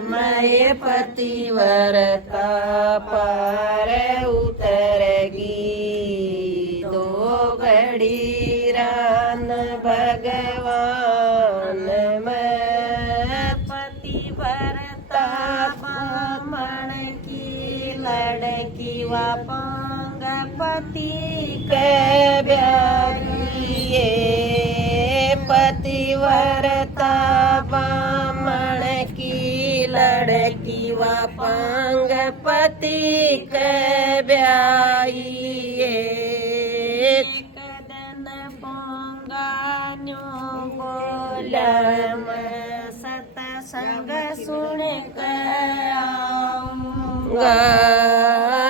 मैं पतिव्रता पार उतरगी। दो घड़ी रान भगवान मैं पतिव्रता बामण की लड़की वापंग पति के ब्यागिए। पतिव्रता बामण की लड़की वापंग पति के ब्याहिए। कदन पोंगान्यो बोला मैं सतसंग सुन के आऊंगा।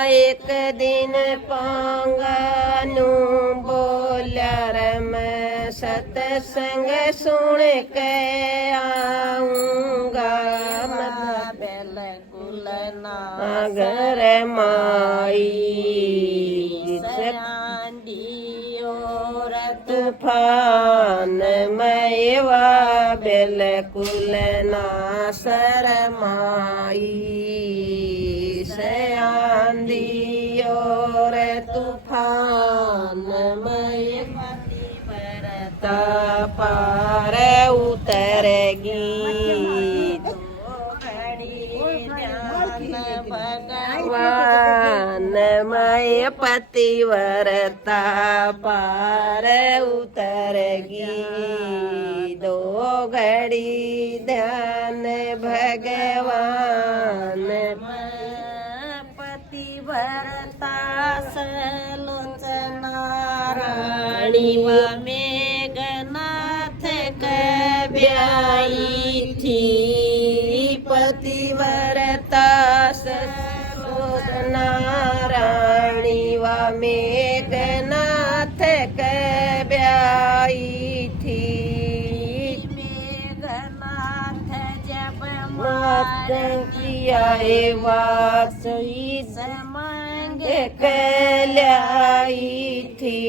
एक दिन पोंगानु बोला मैं सतसंग सुन के आऊंगा। बिल्कुल नागर माई और तूफान मैवा बिल्कुल ना शरमाई। सयानी और तूफान मैं पतिव्रता पार उतरगी। भगवान मैं पतिव्रता पार उतरगी। दो घड़ी ध्यान भगवान मैं पतिव्रता सलोचना रानी व मेघनाथ कब्याई थी। पतिव्रता सलोचना रानी व मेघनाथ कब्याई थी। मेघनाथ जब मात किया वासुई समांग कल्याई थी।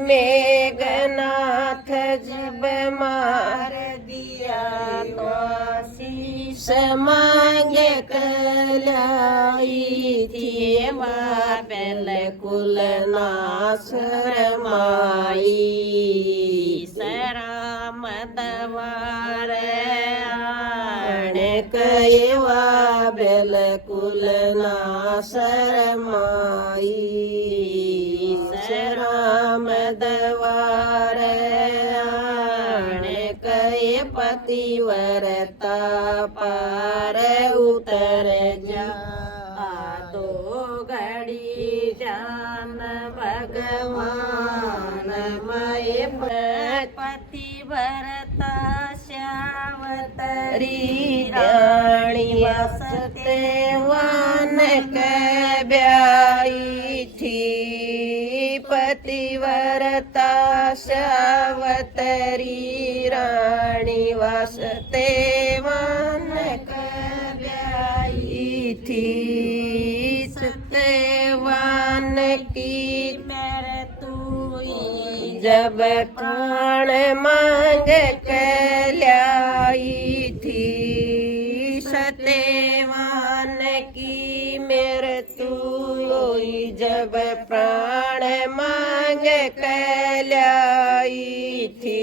मेघनाथ जब मार दिया तो शीश मांग कलाई थी। बिल्कुल ना शरमाई। सराम दवार आण कयवा बिल्कुल ना शरमाई। सराम दवार आण कय पतिव्रता पार उतर जा। दो घड़ी ध्यान भगवान मैं पतिव्रता श्यावतरी रानी सत्यवान कब्याई थी। पतिव्रता श्यावतरी रानी सत्यवान कब्याई थी। सत्यवान की मेरे तू जब प्राण मांग कल्याई थी। सत्यवान की मेरे तू जब प्राण मांग कल्याई थी।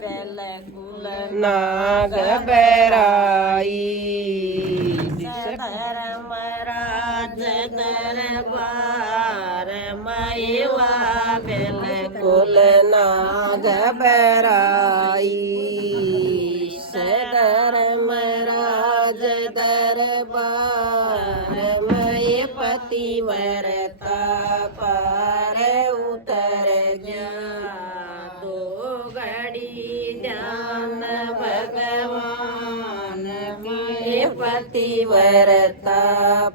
बिल्कुल ना घबराई। धर्मराज दरबार मैवा बिल्कुल ना घबराई। धर्मराज दरबार मैं पतिव्रता पार उतर जा। दो घड़ी ध्यान भगवान मैं पतिव्रता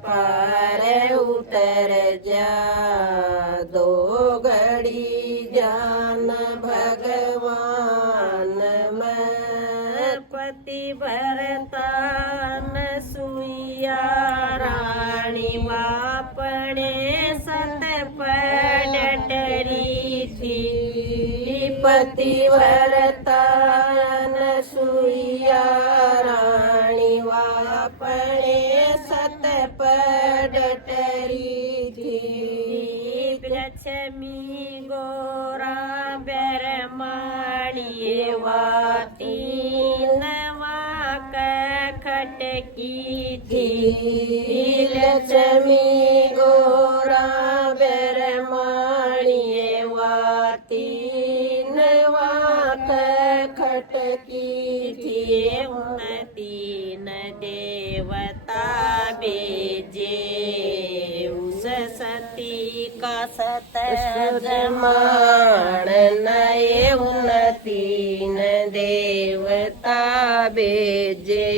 पार उतर जा। दो घड़ी ध्यान भगवान मैं पतिव्रता न सुइया रानी वापणे सत पर डरी थी। पतिव्रता न सुइया रानी खटकी थी लक्ष्मी गोरा बेरमाणिये वाती नवाख खटकी थी उन्नतीन देवता बेजे उस सती का सत जमान नये उन्नतीन देवता बेजे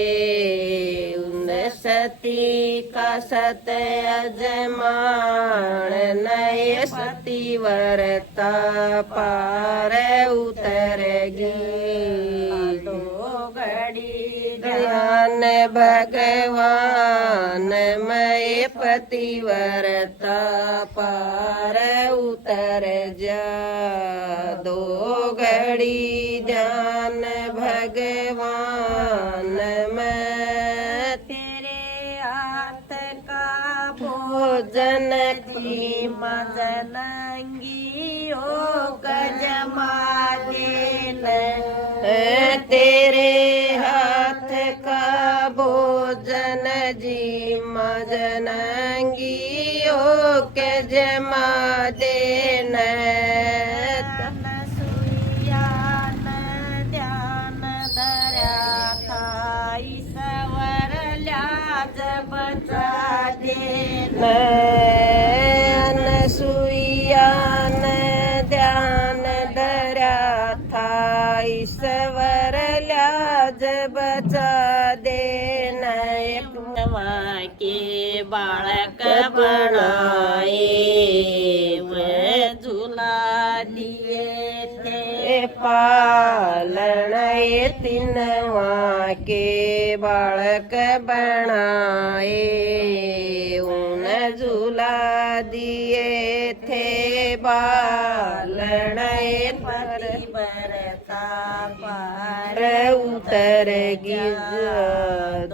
उन सती का सत अजमान नये सती वरता पार उतर गई दो घड़ी ध्यान भगवान मय पतिव्रता पार उतर जा दो घड़ी ध्यान भगवान मैं तेरे हाथ का भोजन की मजनंगी हो गजमा देना तेरे हाथ का भोजन जी मजनंगी हो के जमा देना सुयान ध्यान धरा था ईश्वर लाज बचा देना सुयान ध्यान धरा था ईश्वर लाज बचा देना एक के बालक बनाए वह झूला दिए थे पालन तिनवा के बालक बनाए उन झूला दिए थे बालन परिबरता पार उतर गिर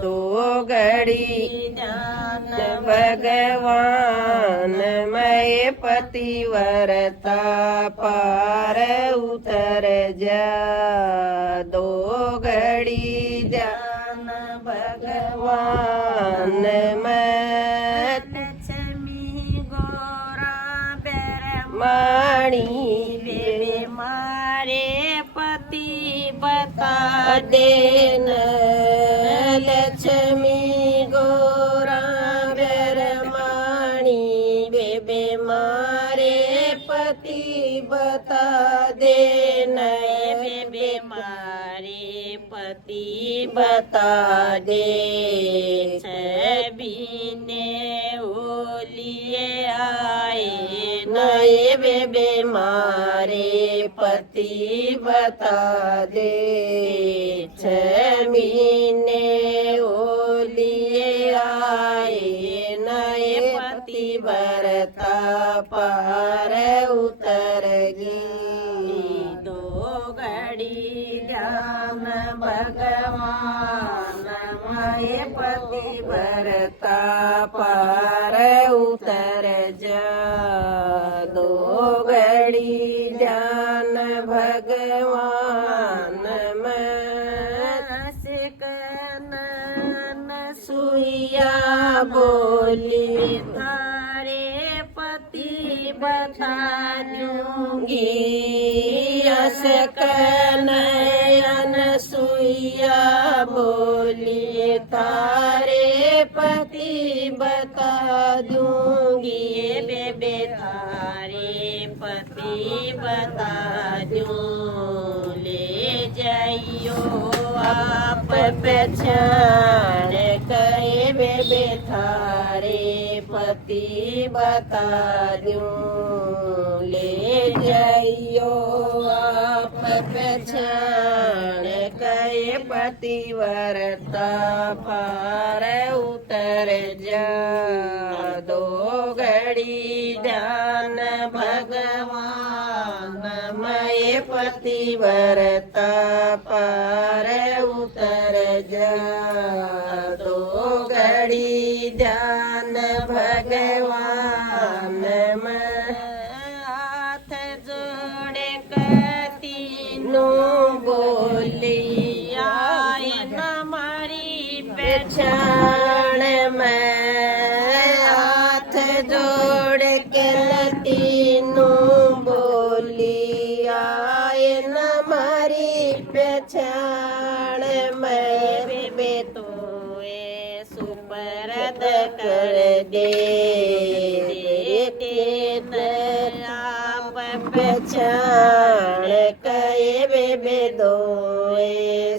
दो घड़ी ध्यान भगवान मय पतिव्रता पार उतर जा दो घड़ी ध्यान भगवान मैं लक्ष्मी गोरा बेरमाणी बेबे मारे पति बता देना लक्ष्मी गोरा बेरमाणी बेबे मारे पति बता देना बेबे मारे पति बता दे छबीने ओलिए आए नए बेबे मारे पति बता दे छबीने ओलिए आए नए पति बरता पार उतर गई दो घड़ी ध्यान भगवान मय पतिव्रता पार उतर जा दो घड़ी ध्यान भगवान मैं सुइया बोली थारे पति बता दूंगी सकनयन सुइया बोली तारे पति बता दूंगी बेबे थारे पति बता दूं ले जाइयो आप पहचान कहे बेबे थारे पति बता दूं ले जाइयो आप पहचान कहे पतिव्रता पार उतर जा दो घड़ी ध्यान भगवान मय पतिव्रता पार उतर जा दो घड़ी ध्यान भगवान हाथ जोड़े तीनों बोली आई न मारी पहचान मैं हाथ जोड़ के तीनों बोली आए न मारी पहचान मैं बे तो ए सुपरद कर दे आप पहचान कहे बे दो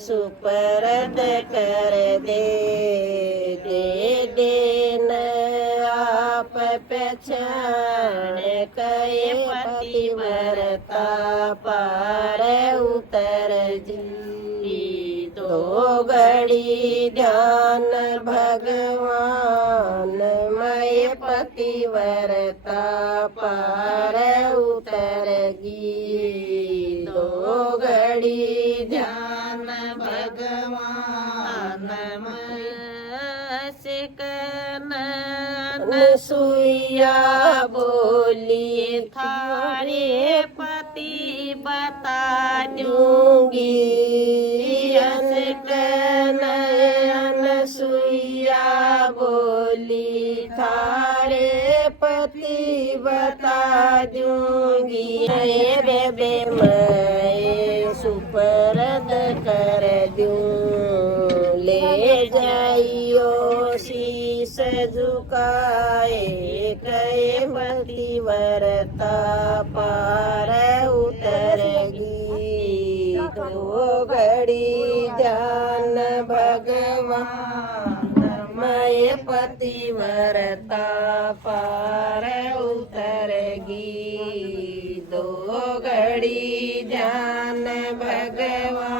सुपरद कर दे देन आप पहचान कहे पतिव्रता पार उतर जी दो घड़ी ध्यान भगवान मैं पतिव्रता पार उतरगी दो घड़ी ध्यान भगवान सुइया बोली थारे पति बता दूंगी सुइया बोली थारे पति बता दूंगी बे मैं सुपरद कर दूं ले जाइयो शीस झुकाए कहे पतिव्रता पार उतरगी दो घड़ी ध्यान भगवान मैं पतिव्रता पार उतरगी दो घड़ी ध्यान भगवान